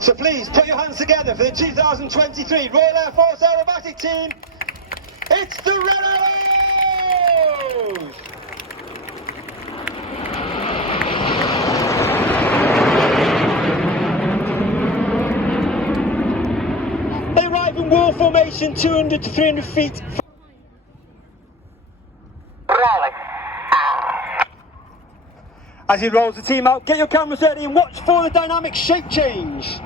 So please put your hands together for the 2023 Royal Air Force Aerobatic Team. It's the Red Arrows! They arrive in wall formation 200 to 300 feet. As he rolls the team out, get your cameras ready and watch for the dynamic shape change.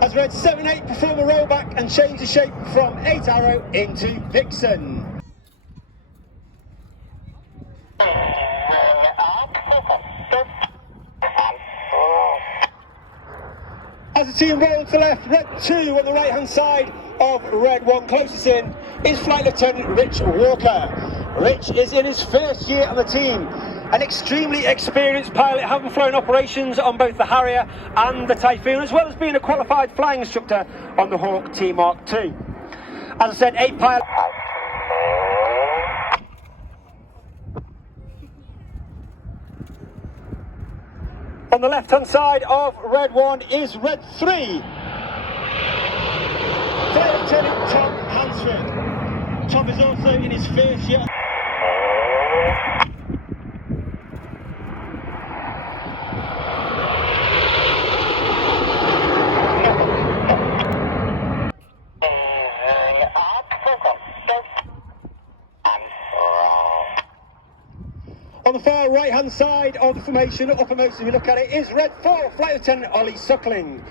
As Red 7-8 perform a rollback and change the shape from 8 Arrow into Vixen. As the team rolls to the left, Red 2 on the right hand side of Red 1 closest in is Flight Lieutenant Rich Walker. Rich is in his first year on the team, an extremely experienced pilot, having flown operations on both the Harrier and the Typhoon, as well as being a qualified flying instructor on the Hawk T-Mark II. As I said, 8 pilots. On the left-hand side of Red 1 is Red 3. Flight Lieutenant Tom Hansford. Tom is also in his first year. On the far right hand side of the formation, uppermost as we look at it, is Red 4, Flight Lieutenant Ollie Suckling.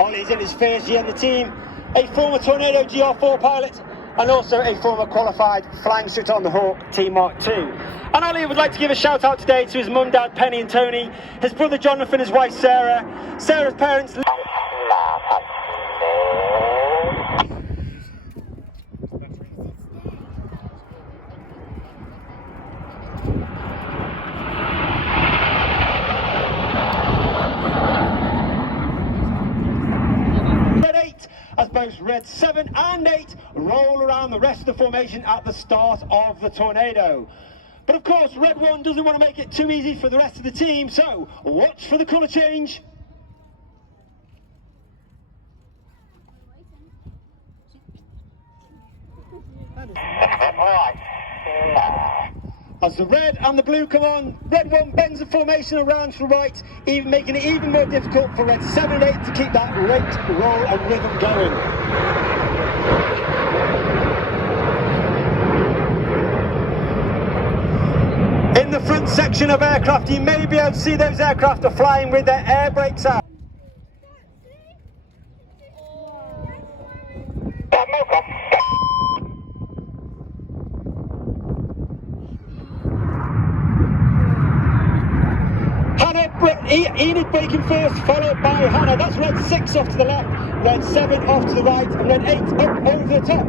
Ollie's in his first year in the team, a former Tornado GR4 pilot and also a former qualified flying instructor on the Hawk T-Mark II. And Ollie would like to give a shout out today to his mum, dad, Penny and Tony, his brother Jonathan, his wife Sarah, Sarah's parents. As both Red 7 and 8 roll around the rest of the formation at the start of the tornado. But of course, Red 1 doesn't want to make it too easy for the rest of the team, so watch for the colour change. As the red and the blue come on, Red 1 bends the formation around to the right, even making it even more difficult for Red 7 and 8 to keep that rate, roll and rhythm going. In the front section of aircraft, you may be able to see those aircraft are flying with their air brakes out. Enid braking first, followed by Hannah. That's Red 6 off to the left, Red 7 off to the right, and Red 8 up over the top.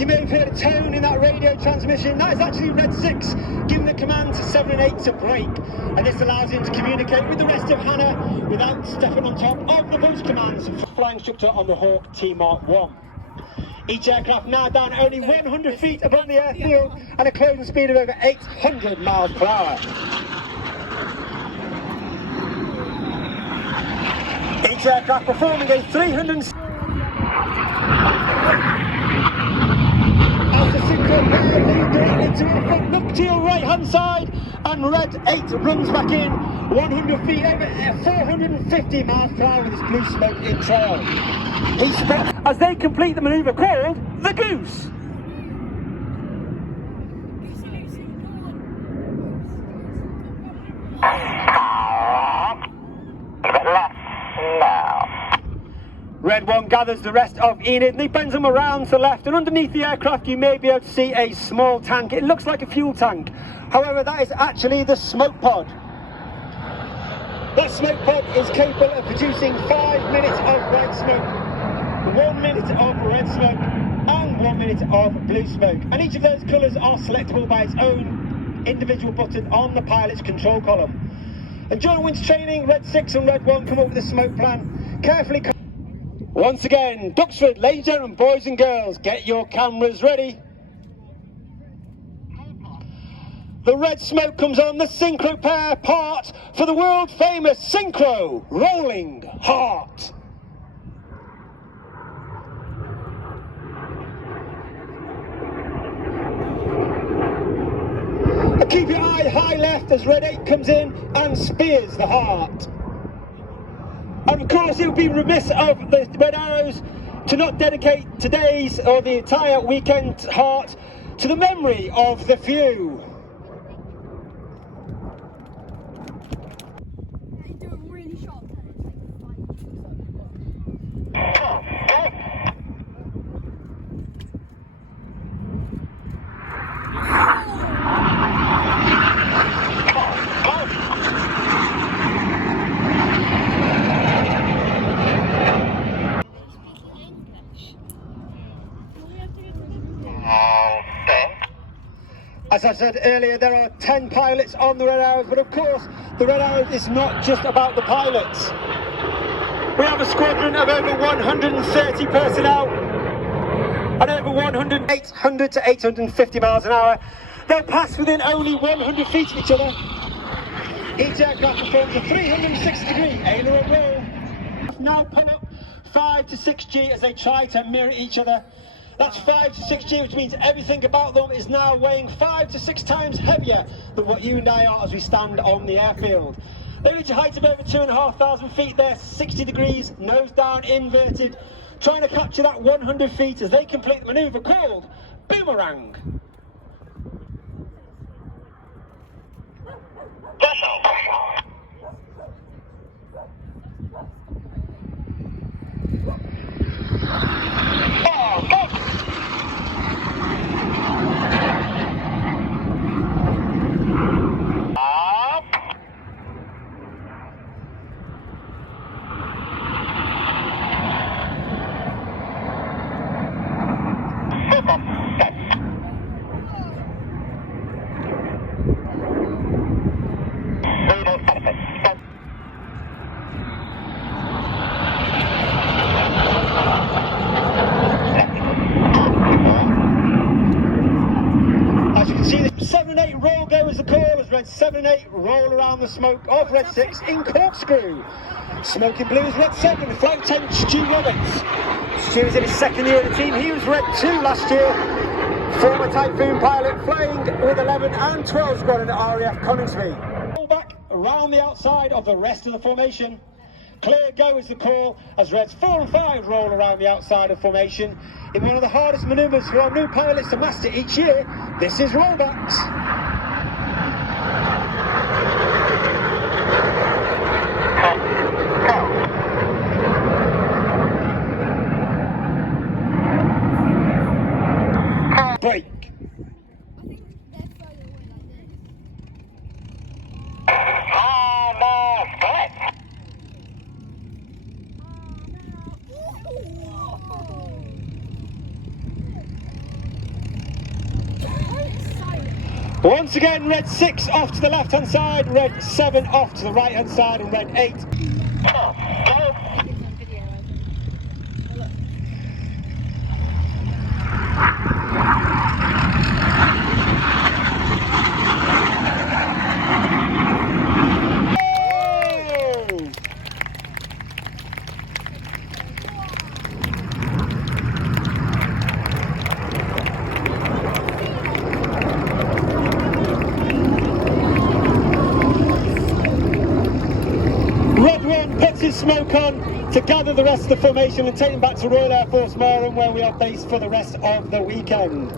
You may have heard a tone in that radio transmission. That is actually Red 6 giving the command to 7 and 8 to brake. And this allows him to communicate with the rest of Hannah without stepping on top of the voice commands for flying instructor on the Hawk T-Mark 1. Each aircraft now down only 100 feet above the airfield and a closing speed of over 800 miles per hour. Each aircraft performing a 300. As the synchro pair lead directly to the front, look to your right hand side, and Red 8 runs back in 100 feet over 450 miles per hour with his blue smoke in trail. He spots as they complete the manoeuvre called the Goose. Red 1 gathers the rest of Enid and he bends them around to the left, and underneath the aircraft you may be able to see a small tank. It looks like a fuel tank, however that is actually the smoke pod. That smoke pod is capable of producing 5 minutes of white smoke, 1 minute of red smoke and 1 minute of blue smoke, and each of those colours are selectable by its own individual button on the pilot's control column. And during winter training, Red 6 and Red 1 come up with a smoke plan, carefully. Once again, Duxford, ladies and gentlemen, boys and girls, get your cameras ready. The red smoke comes on, the synchro pair part for the world famous synchro rolling heart. Keep your eye high left as red 8 comes in and spears the heart. And of course it would be remiss of the Red Arrows to not dedicate today's or the entire weekend heart to the memory of the few. As I said earlier, there are 10 pilots on the Red Arrows, but of course the Red Arrows is not just about the pilots. We have a squadron of over 130 personnel and over 800 to 850 miles an hour. They'll pass within only 100 feet of each other. Each aircraft performs a 360-degree aileron roll. Now pull up 5 to 6G as they try to mirror each other. That's 5 to 6G, which means everything about them is now weighing 5 to 6 times heavier than what you and I are as we stand on the airfield. They reach a height of over 2,500 feet. They're 60 degrees, nose down, inverted, trying to capture that 100 feet as they complete the manoeuvre called boomerang. As you can see, the 7 and 8 roll go as the call as Red 7 and 8 roll around the smoke of Red 6 in corkscrew. Smoking blue is Red 7, flight attendant Stu Roberts. Stu is in his second year of the team. He was Red 2 last year. Former Typhoon pilot, flying with 11 and 12 squadron at RAF Coningsby. Roll back around the outside of the rest of the formation. Clear go is the call as Reds 4 and 5 roll around the outside of formation. In one of the hardest manoeuvres for our new pilots to master each year, this is rollbacks. Break. Once again, Red 6 off to the left-hand side, Red 7 off to the right-hand side, and Red 8. His smoke on to gather the rest of the formation and take them back to Royal Air Force Marham, where we are based for the rest of the weekend.